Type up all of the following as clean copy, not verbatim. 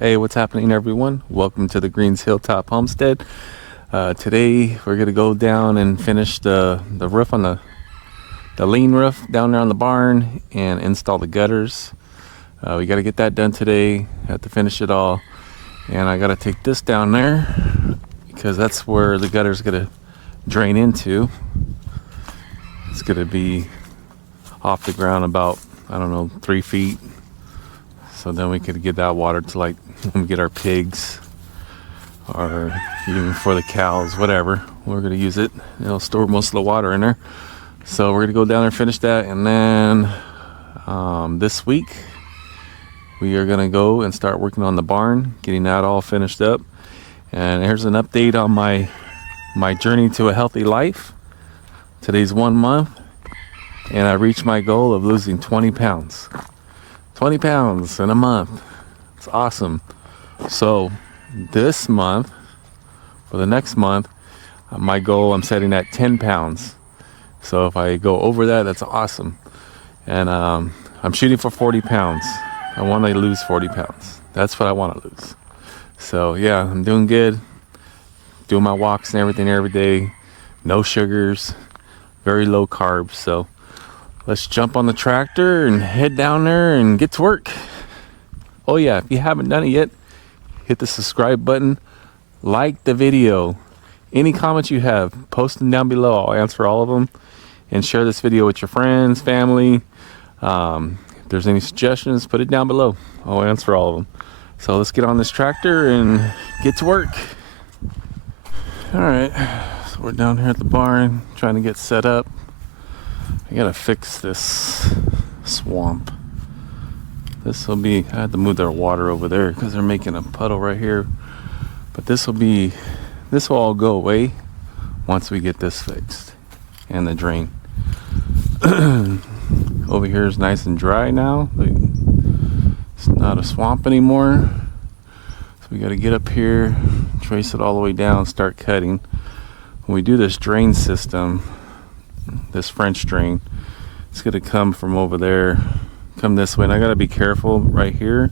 Hey, what's happening, everyone? Welcome to the Greens Hilltop Homestead. Today we're gonna go down and finish the roof on the lean roof down there on the barn and install the gutters. We got to get that done today. Have to finish it all, and I got to take this down there because that's where the gutter's gonna drain into. It's gonna be off the ground about, I don't know, 3 feet. So then we could get that water to, like, when we get our pigs or even for the cows, whatever. We're gonna use it. It'll store most of the water in there. So we're gonna go down there and finish that, and then this week we are gonna go and start working on the barn, getting that all finished up. And here's an update on my journey to a healthy life. Today's 1 month, and I reached my goal of losing 20 pounds. 20 pounds in a month. It's awesome. So this month, for the next month, my goal I'm setting at 10 pounds. So if I go over that, that's awesome. And I'm shooting for 40 pounds. I want to lose 40 pounds. That's what I want to lose. So yeah, I'm doing good. Doing my walks and everything every day. No sugars, very low carbs. So let's jump on the tractor and head down there and get to work. Oh yeah, if you haven't done it yet, hit the subscribe button, like the video. Any comments you have, post them down below. I'll answer all of them. And share this video with your friends, family. If there's any suggestions, put it down below. I'll answer all of them. So let's get on this tractor and get to work. All right, so we're down here at the barn trying to get set up. I gotta fix this swamp. This will be, I had to move their water over there because they're making a puddle right here. But this will all go away once we get this fixed and the drain. Over here is nice and dry now. It's not a swamp anymore. So we gotta get up here, trace it all the way down, start cutting. When we do this drain system, this French drain, it's gonna come from over there, come this way, and I gotta be careful right here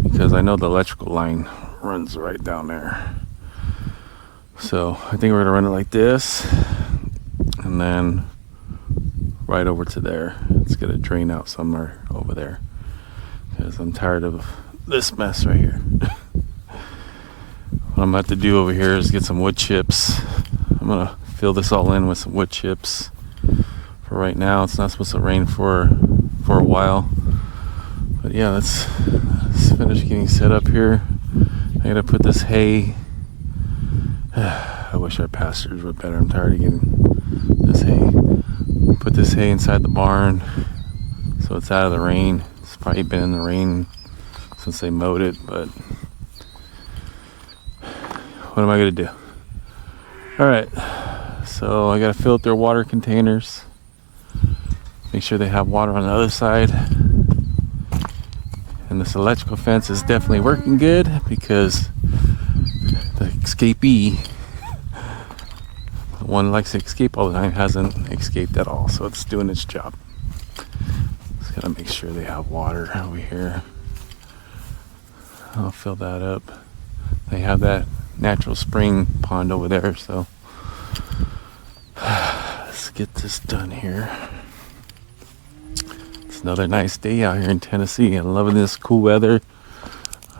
because I know the electrical line runs right down there. So I think we're gonna run it like this and then right over to there. It's gonna drain out somewhere over there because I'm tired of this mess right here. What I'm about to do over here is get some wood chips. I'm gonna fill this all in with some wood chips. For right now, it's not supposed to rain for a while. But yeah, let's finish getting set up here. I gotta put this hay. I wish our pastures were better. I'm tired of getting this hay. Put this hay inside the barn so it's out of the rain. It's probably been in the rain since they mowed it, but what am I gonna do? All right, so I gotta fill up their water containers. Make sure they have water on the other side. And this electrical fence is definitely working good because the escapee, the one likes to escape all the time, hasn't escaped at all. So it's doing its job. Just gotta make sure they have water over here. I'll fill that up. They have that natural spring pond over there, so let's get this done here. It's another nice day out here in Tennessee. I'm loving this cool weather.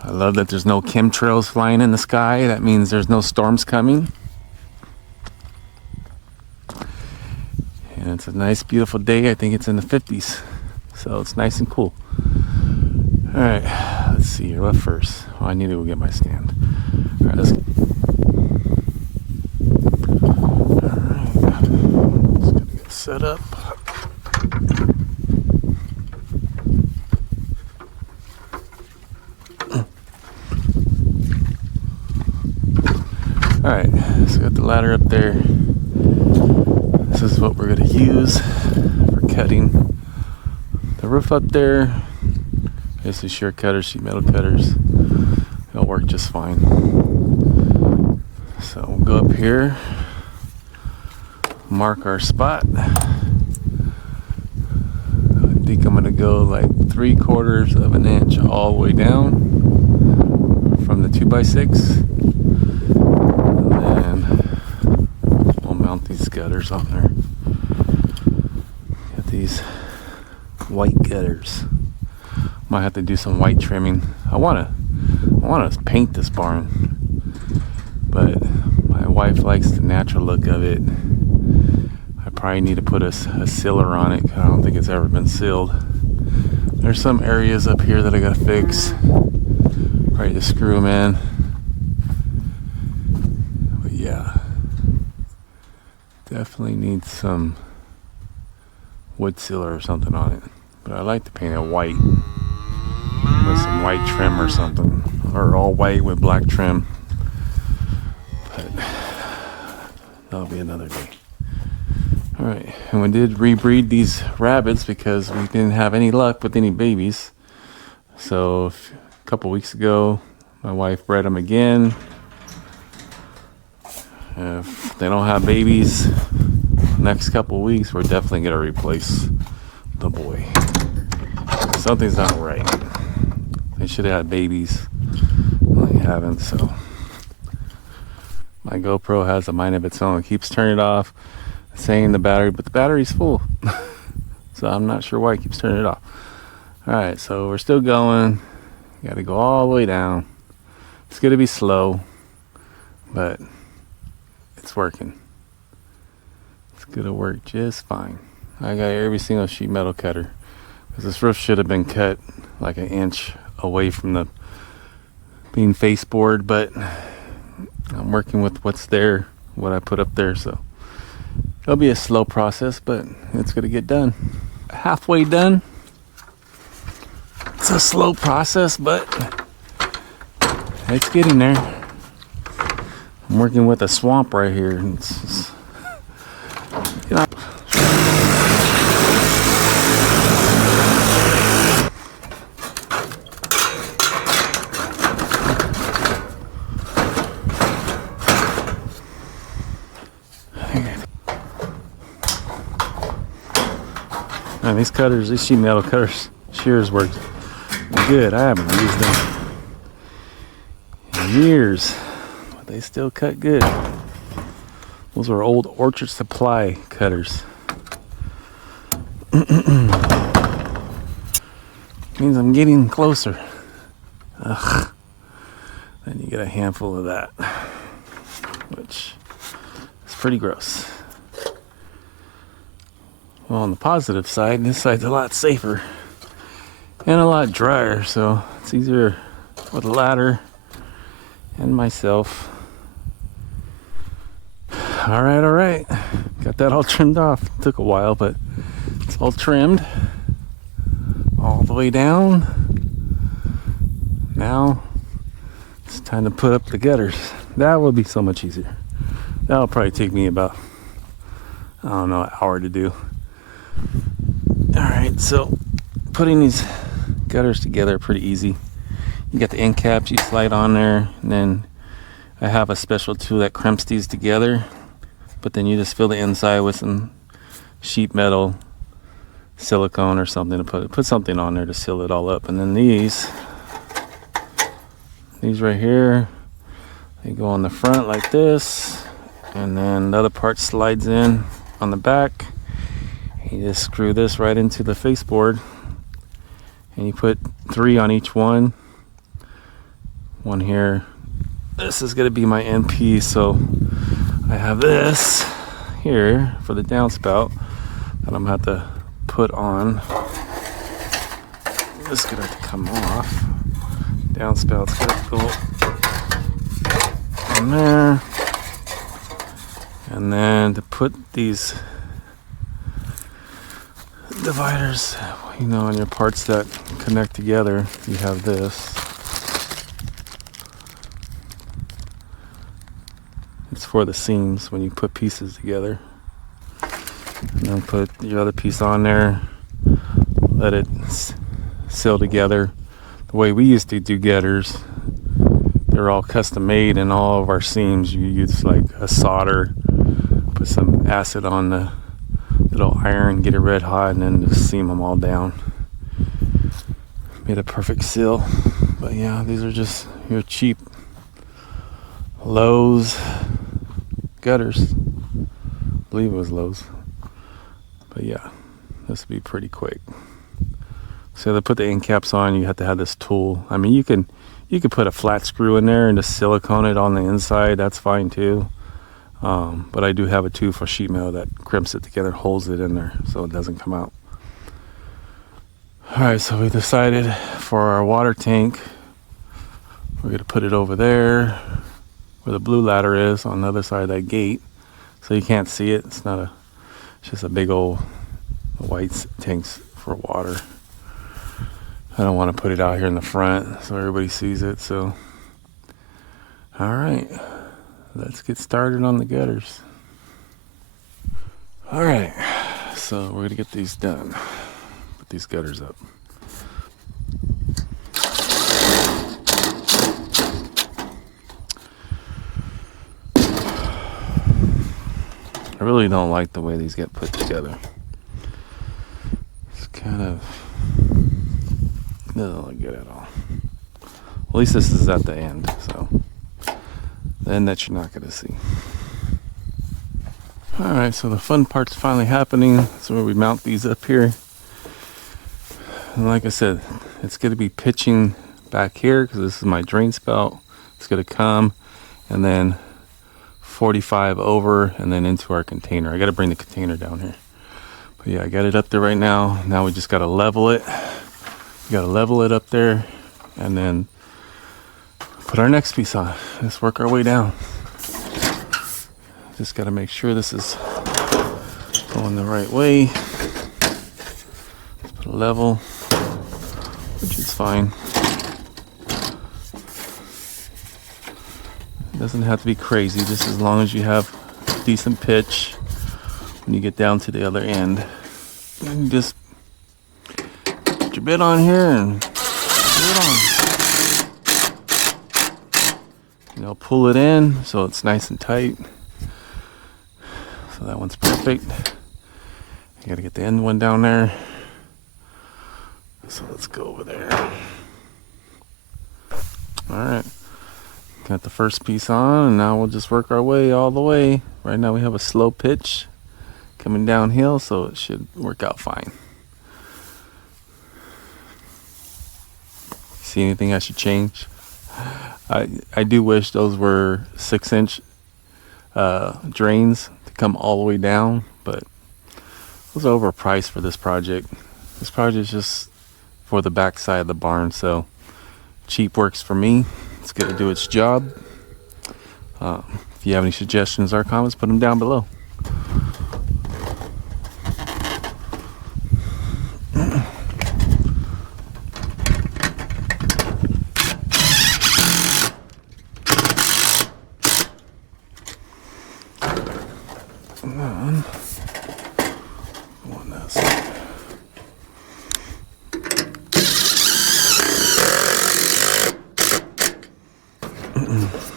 I love that there's no chemtrails flying in the sky. That means there's no storms coming. And it's a nice, beautiful day. I think it's in the 50s. So it's nice and cool. All right, let's see here. What first? Oh, I need to go get my stand. All right, let's just gonna get set up. All right, so got the ladder up there. This is what we're gonna use for cutting the roof up there. This is shear cutters, sheet metal cutters. It'll work just fine. So we'll go up here, mark our spot. I think I'm gonna go like 3/4 of an inch all the way down. from the 2x6. And then we'll mount these gutters on there. Got these white gutters. Might have to do some white trimming. I wanna paint this barn, but my wife likes the natural look of it. I probably need to put a sealer on it. I don't think it's ever been sealed. There's some areas up here that I gotta fix. Probably to screw them in. But yeah, definitely need some wood sealer or something on it. But I like to paint it white with some white trim or something, or all white with black trim. But that'll be another day. All right, and we did rebreed these rabbits because we didn't have any luck with any babies. So a couple weeks ago, my wife bred them again. If they don't have babies next couple weeks, we're definitely gonna replace the boy. Something's not right. They should have had babies. Well, they haven't, so my GoPro has a mind of its own. It keeps turning it off, saying the battery, but the battery's full. So I'm not sure why it keeps turning it off. Alright, so we're still going. Gotta go all the way down. It's gonna be slow, but it's working. It's gonna work just fine. I got every single sheet metal cutter, because this roof should have been cut like an inch away from the being faceboard, but I'm working with what's there, what I put up there, so it'll be a slow process, but it's gonna get done. Halfway done. It's a slow process, but it's getting there. I'm working with a swamp right here. It's you know. Man, these cutters, these sheet metal cutters, shears work good. I haven't used them in years, but they still cut good. Those are old Orchard Supply cutters. Means I'm getting closer. Ugh. Then you get a handful of that, which is pretty gross. Well, on the positive side, this side's a lot safer and a lot drier, so it's easier with a ladder and myself. All right. Got that all trimmed off. Took a while, but it's all trimmed all the way down. Now it's time to put up the gutters. That will be so much easier. That'll probably take me about, I don't know, an hour to do. All right, so putting these gutters together are pretty easy. You got the end caps you slide on there, and then I have a special tool that crimps these together, but then you just fill the inside with some sheet metal, silicone or something to put something on there to seal it all up. And then these right here, they go on the front like this, and then the other part slides in on the back. You just screw this right into the faceboard, and you put 3 on each one. One here. This is going to be my end piece, so I have this here for the downspout that I'm going to have to put on. This is going to have to come off. Downspout's going to go on there. And then to put these dividers, you know, on your parts that connect together, you have this. It's for the seams when you put pieces together. And then put your other piece on there, let it seal together. The way we used to do gutters, they're all custom made, and all of our seams you use like a solder, put some acid on the little iron, get it red hot, and then just seam them all down. Made a perfect seal. But yeah, these are just your cheap Lowe's gutters. I believe it was Lowe's. But yeah, this would be pretty quick. So to put the end caps on, you have to have this tool. I mean, you can put a flat screw in there and just silicone it on the inside. That's fine too. But I do have a tool for sheet metal that crimps it together, holds it in there so it doesn't come out. Alright, so we decided for our water tank, we're going to put it over there where the blue ladder is on the other side of that gate. So you can't see it. It's just a big old white tanks for water. I don't want to put it out here in the front so everybody sees it. So, alright, let's get started on the gutters. Alright, so we're going to get these done. Put these gutters up. I really don't like the way these get put together. It's kind of doesn't look good at all. At least this is at the end, so the end that you're not going to see. Alright, so the fun part's finally happening. That's where we mount these up here. And like I said, it's going to be pitching back here because this is my drain spout. It's going to come and then 45 over and then into our container. I got to bring the container down here. But yeah, I got it up there right now. Now we just got to level it. We got to level it up there and then put our next piece on. Let's work our way down. Just got to make sure this is going the right way. Let's put a level, which is fine. It doesn't have to be crazy, just as long as you have decent pitch when you get down to the other end. And you just put your bit on here and put it on. Pull it in so it's nice and tight. So that one's perfect. You gotta get the end one down there. So let's go over there. Alright. Got the first piece on, and now we'll just work our way all the way. Right now we have a slow pitch coming downhill, so it should work out fine. See anything I should change? I do wish those were 6-inch drains to come all the way down, but those are overpriced for this project. This project is just for the back side of the barn, so cheap works for me. It's going to do its job. If you have any suggestions or comments, put them down below.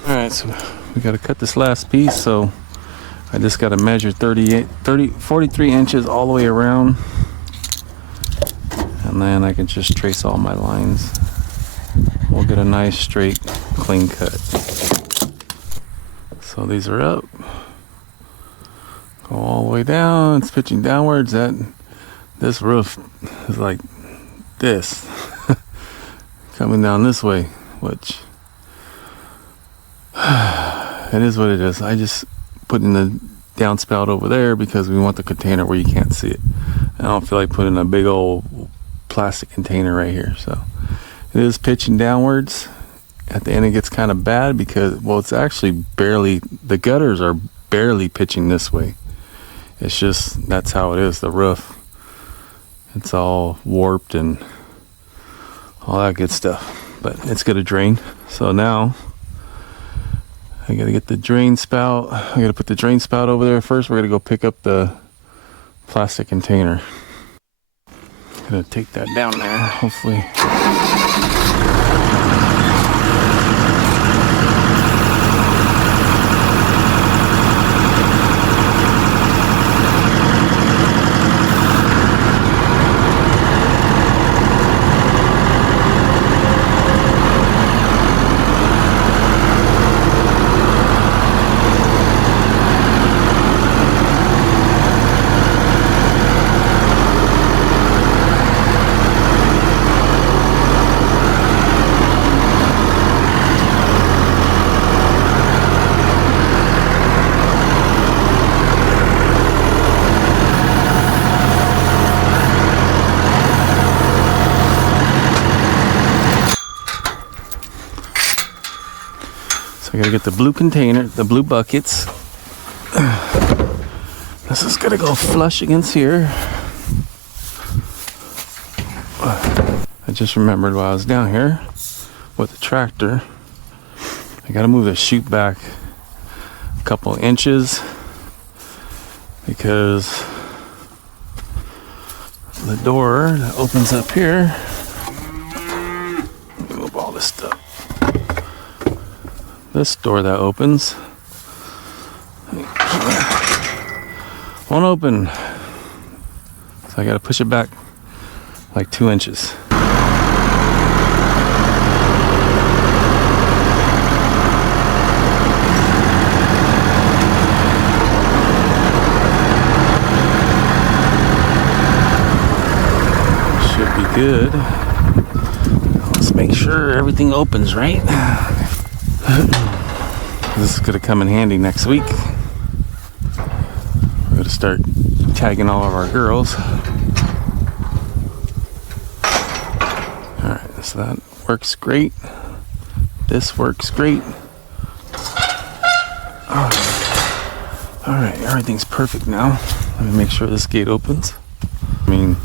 Alright, so we got to cut this last piece, so I just got to measure 43 inches all the way around, and then I can just trace all my lines. We'll get a nice straight clean cut. So these are up, go all the way down. It's pitching downwards. This roof is like this coming down this way, which it is what it is. I just put in the downspout over there because we want the container where you can't see it. I don't feel like putting a big old plastic container right here. So it is pitching downwards. At the end it gets kind of bad because, well, it's actually barely, the gutters are barely pitching this way. It's just, that's how it is, the roof. It's all warped and all that good stuff, but it's gonna drain. So now I gotta get the drain spout. I gotta put the drain spout over there first. We're gonna go pick up the plastic container. Gonna take that down there, hopefully. gotta get the blue container, the blue buckets. This is gonna go flush against here. I just remembered while I was down here with the tractor, I gotta move the chute back a couple inches because the door that opens up here, let me move all this stuff. This door that opens won't open, so I gotta push it back like 2 inches. Should be good. Let's make sure everything opens right. This is gonna come in handy next week. We're gonna start tagging all of our girls. Alright, so that works great. This works great. Alright, everything's perfect now. Let me make sure this gate opens. I mean,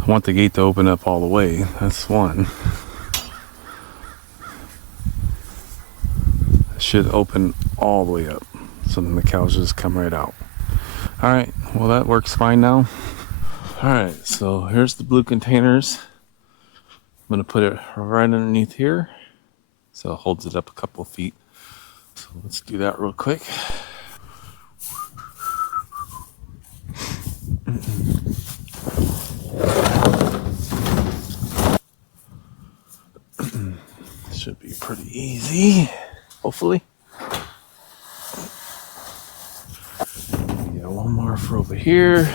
I want the gate to open up all the way. That's one. It should open all the way up, so then the cows just come right out. Alright, well that works fine now. Alright, so here's the blue containers. I'm going to put it right underneath here, so it holds it up a couple of feet. So let's do that real quick. Should be pretty easy, hopefully. Got one more for over here.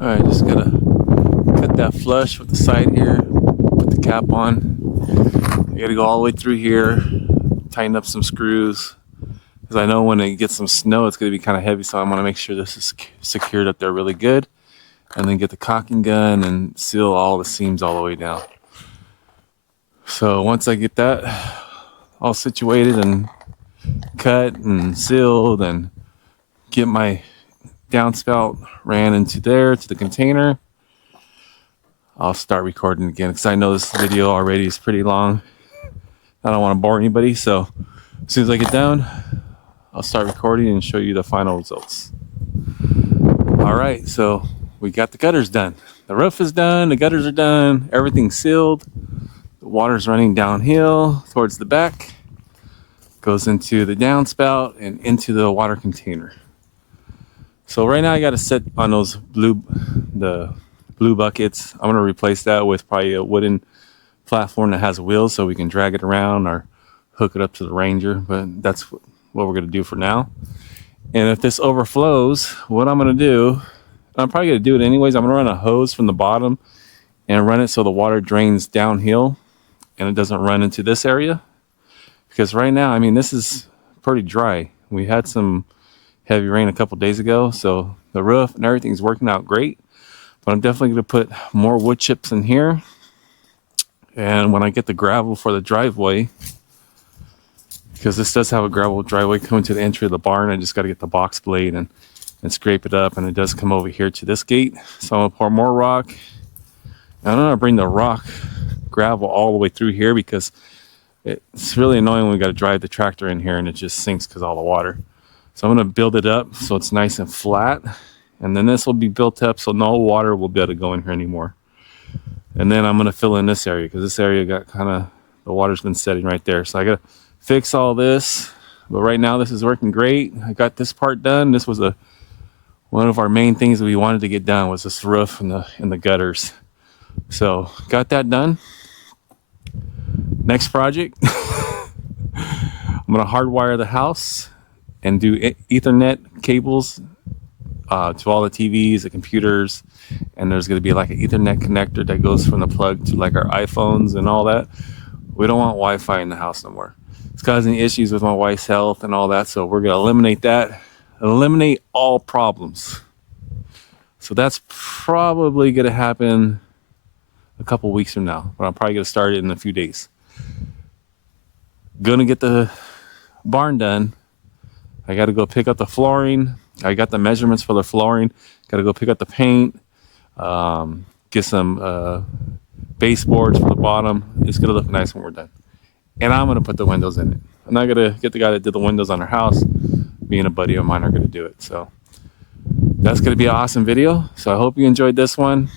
Alright, just gotta cut that flush with the side here, put the cap on. I gotta go all the way through here, tighten up some screws, because I know when it gets some snow it's gonna be kind of heavy, so I want to make sure this is secured up there really good, and then get the caulking gun and seal all the seams all the way down. So once I get that all situated and cut and sealed and get my downspout ran into there to the container, I'll start recording again, because I know this video already is pretty long. I don't want to bore anybody, so as soon as I get down, I'll start recording and show you the final results. Alright, so we got the gutters done. The roof is done, the gutters are done, everything's sealed. The water's running downhill towards the back, goes into the downspout and into the water container. So right now I got to set on those the blue buckets. I'm going to replace that with probably a wooden platform that has wheels so we can drag it around or hook it up to the Ranger, but that's what we're going to do for now. And if this overflows, what I'm going to do, I'm probably going to do it anyways, I'm going to run a hose from the bottom and run it so the water drains downhill and it doesn't run into this area. Because right now, I mean, this is pretty dry. We had some heavy rain a couple days ago, so the roof and everything's working out great. But I'm definitely going to put more wood chips in here. And when I get the gravel for the driveway, because this does have a gravel driveway coming to the entry of the barn, I just got to get the box blade and scrape it up, and it does come over here to this gate. So I'm going to pour more rock. And I'm going to bring the rock gravel all the way through here, because it's really annoying when we got to drive the tractor in here and it just sinks because of all the water. So I'm going to build it up so it's nice and flat, and then this will be built up so no water will be able to go in here anymore. And then I'm going to fill in this area, because this area got kind of, the water's been setting right there. So I got to fix all this, but right now this is working great. I got this part done. This was one of our main things that we wanted to get done, was this roof and the gutters. So got that done. Next project, I'm going to hardwire the house and do Ethernet cables to all the TVs, the computers, and there's going to be like an Ethernet connector that goes from the plug to like our iPhones and all that. We don't want Wi-Fi in the house no more. It's causing issues with my wife's health and all that, so we're going to eliminate that, eliminate all problems. So that's probably going to happen a couple weeks from now, but I'm probably gonna start it in a few days. Gonna get the barn done. I got to go pick up the flooring. I got the measurements for the flooring. Got to go pick up the paint. Get some baseboards for the bottom. It's gonna look nice when we're done. And I'm gonna put the windows in it. I'm not gonna get the guy that did the windows on our house. Me and a buddy of mine are gonna do it. So that's gonna be an awesome video. So I hope you enjoyed this one.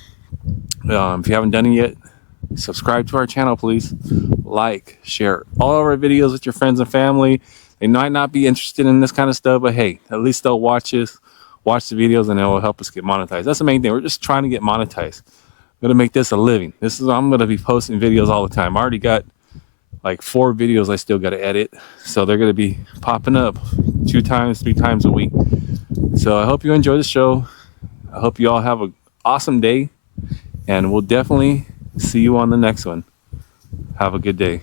If you haven't done it yet, subscribe to our channel, please. Like, share all of our videos with your friends and family. They might not be interested in this kind of stuff, but hey, at least they'll watch the videos, and it will help us get monetized. That's the main thing. We're just trying to get monetized. I'm gonna make this a living. I'm gonna be posting videos all the time. I already got like 4 videos I still gotta edit, so they're gonna be popping up 2 times, 3 times a week. So I hope you enjoy the show. I hope you all have an awesome day, and we'll definitely see you on the next one. Have a good day.